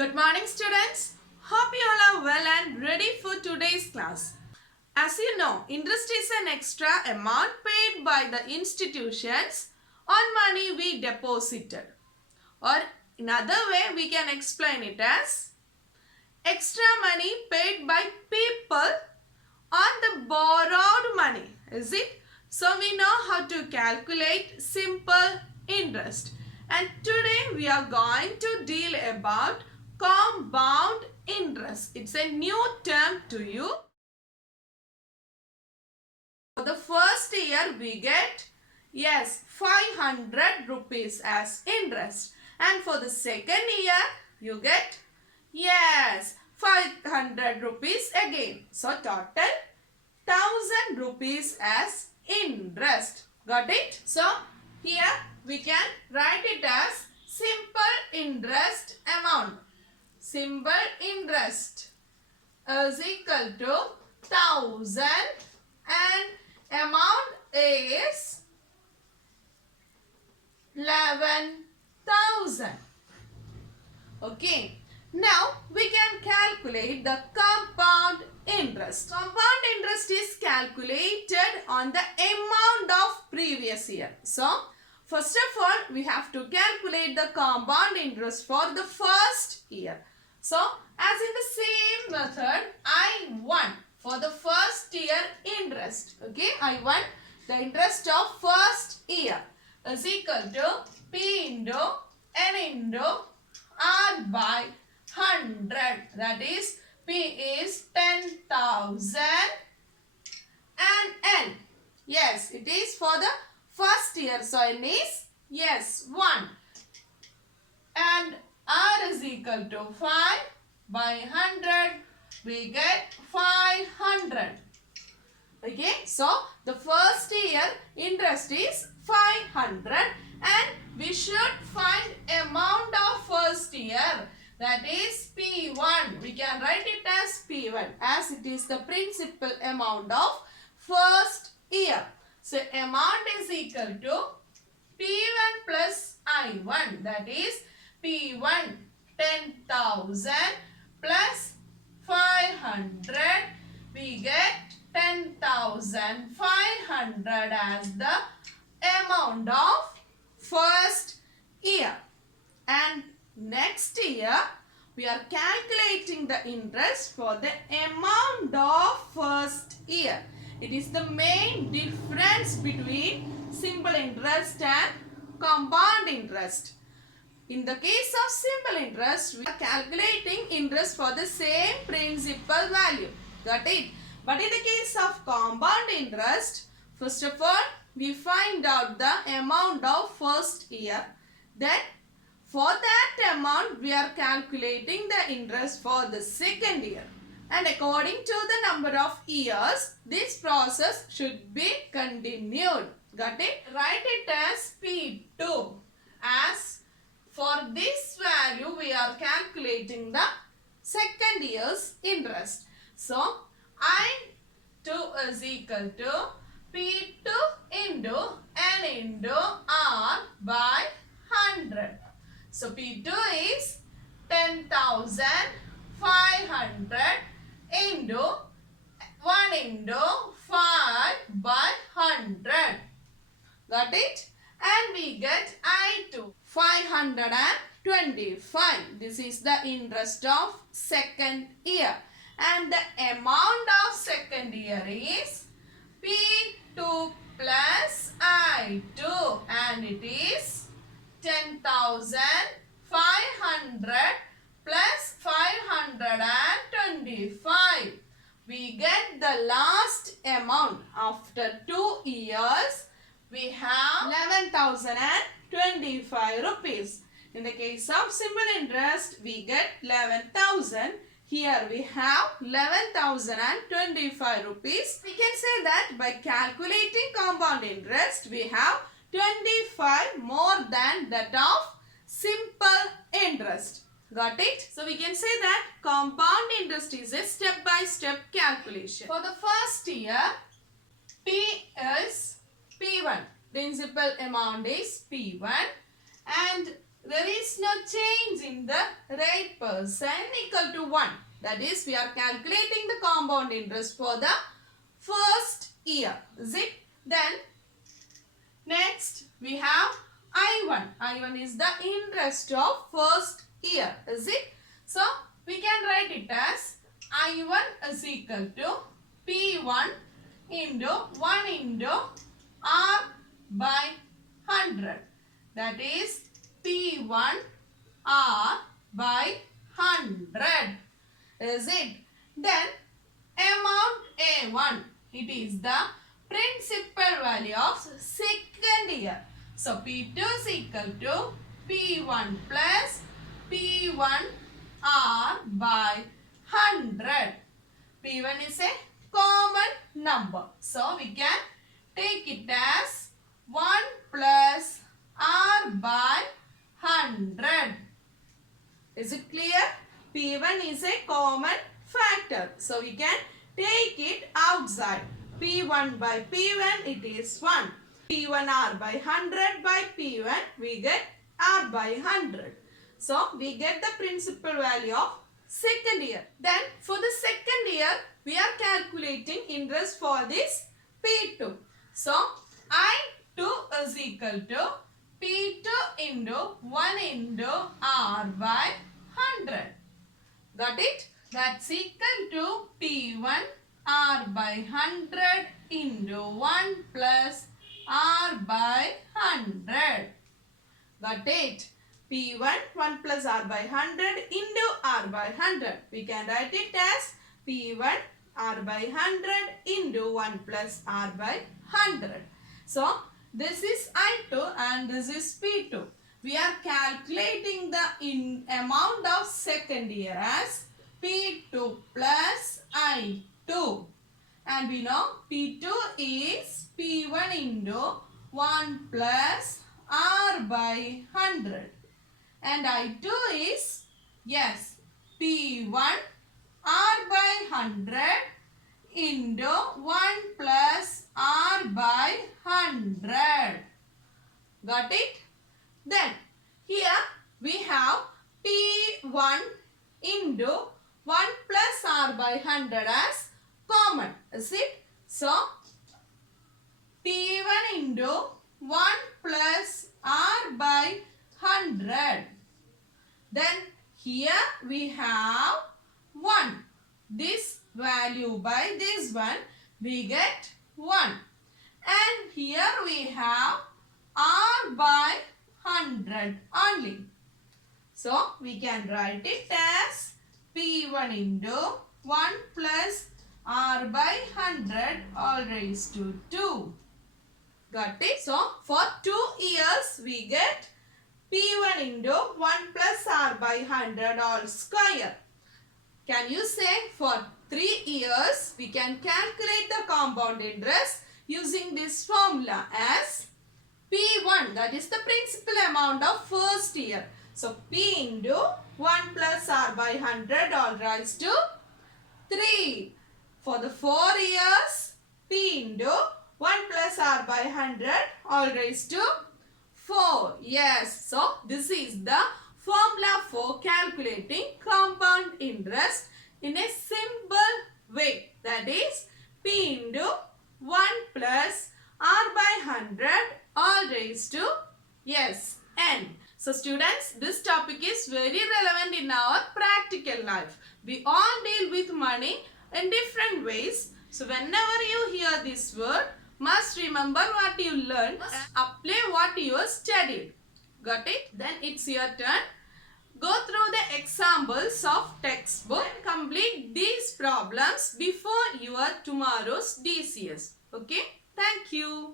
Good morning, students. Hope you all are well and ready for today's class. As you know, interest is an extra amount paid by the institutions on money we deposited. Or in other way, we can explain it as extra money paid by people on the borrowed money. Is it? So we know how to calculate simple interest. And today we are going to deal about compound interest. It's a new term to you. For the first year we get 500 rupees as interest. And for the second year you get 500 rupees again. So total 1000 rupees as interest. Got it? So here we can write it as simple interest amount. Simple interest is equal to 1000 and amount is 11,000. Okay. Now we can calculate the compound interest. Compound interest is calculated on the amount of previous year. So first of all, we have to calculate the compound interest for the first year. So as in the same method, I1 for the first year interest. Okay, I1 the interest of first year is equal to P into N into R by 100. That is P is 10,000 and N. Yes, it is for the first year. So N is 1 and R is equal to 5 by 100. We get 500. Okay, so the first year interest is 500 and we should find amount of first year, that is P1. We can write it as P1 as it is the principal amount of first year. So amount is equal to P1 plus I1, that is P1 10,000 plus 500. We get 10,500 as the amount of first year. And next year we are calculating the interest for the amount of first year. It is the main difference between simple interest and compound interest. In the case of simple interest, we are calculating interest for the same principal value. Got it? But in the case of compound interest, first of all, we find out the amount of first year. Then, for that amount, we are calculating the interest for the second year. And according to the number of years, this process should be continued. Got it? Write it as P2. As for this value, we are calculating the second year's interest. So, I2 is equal to P2 into N into R by 100. So, P2 is 10,500 into 1 into 5 by 100. Got it? And we get I2 525. This is the interest of second year. And the amount of second year is P2 plus I2. And it is 10,500 plus 525. We get the last amount after 2 years. We have 11,025 rupees. In the case of simple interest, we get 11,000. Here we have 11,025 rupees. We can say that by calculating compound interest, we have 25 more than that of simple interest. Got it? So we can say that compound interest is a step-by-step calculation. For the first year, P is P1. Principal amount is P1 and there is no change in the rate percent equal to 1. That is, we are calculating the compound interest for the first year. Is it? Then, next we have I1. I1 is the interest of first year. Is it? So, we can write it as I1 is equal to P1 into 1 into R by 100. That is P1 R by 100. Is it? Then amount A1. It is the principal value of second year. So P2 is equal to P1 plus P1 R by 100. P1 is a common number. So we can take it as 1 plus R by 100. Is it clear? P1 is a common factor. So we can take it outside. P1 by P1 it is 1. P1 R by 100 by P1 we get R by 100. So we get the principal value of second year. Then for the second year we are calculating interest for this P2. So I2 is equal to P2 into 1 into R by 100. Got it? That's equal to P1 R by 100 into 1 plus R by 100. Got it? P1 1 plus R by 100 into R by 100. We can write it as P1 R by 100 into 1 plus R by 100. So, this is I2 and this is P2. We are calculating the amount of second year as P2 plus I2. And we know P2 is P1 into 1 plus R by 100. And I2 is, yes, P1 R by 100 into 1 plus R by 100. Got it? Then, here we have P1 into 1 plus R by 100 as common. Is it? So, P1 into 1 plus R by 100. Then here we have 1. This value by this one we get 1. And here we have R by 100 only. So we can write it as P1 into 1 plus R by 100 all raised to 2. Got it? So for 2 years we get P1 into 1 plus R by 100 all square. Can you say for 3 years we can calculate the compound interest using this formula as P1, that is the principal amount of first year. So P into 1 plus R by 100 all raised to 3. For the 4 years, P into 1 plus R by 100 all raised to 4. Yes, so this is the formula for calculating compound interest in a simple way. That is P into 1 plus R by 100 all raised to, yes, N. So students, this topic is very relevant in our practical life. We all deal with money in different ways. So whenever you hear this word, must remember what you learned, apply what you studied. Got it? Then it's your turn. Go through the examples of textbook and complete these problems before your tomorrow's DCS. Okay? Thank you.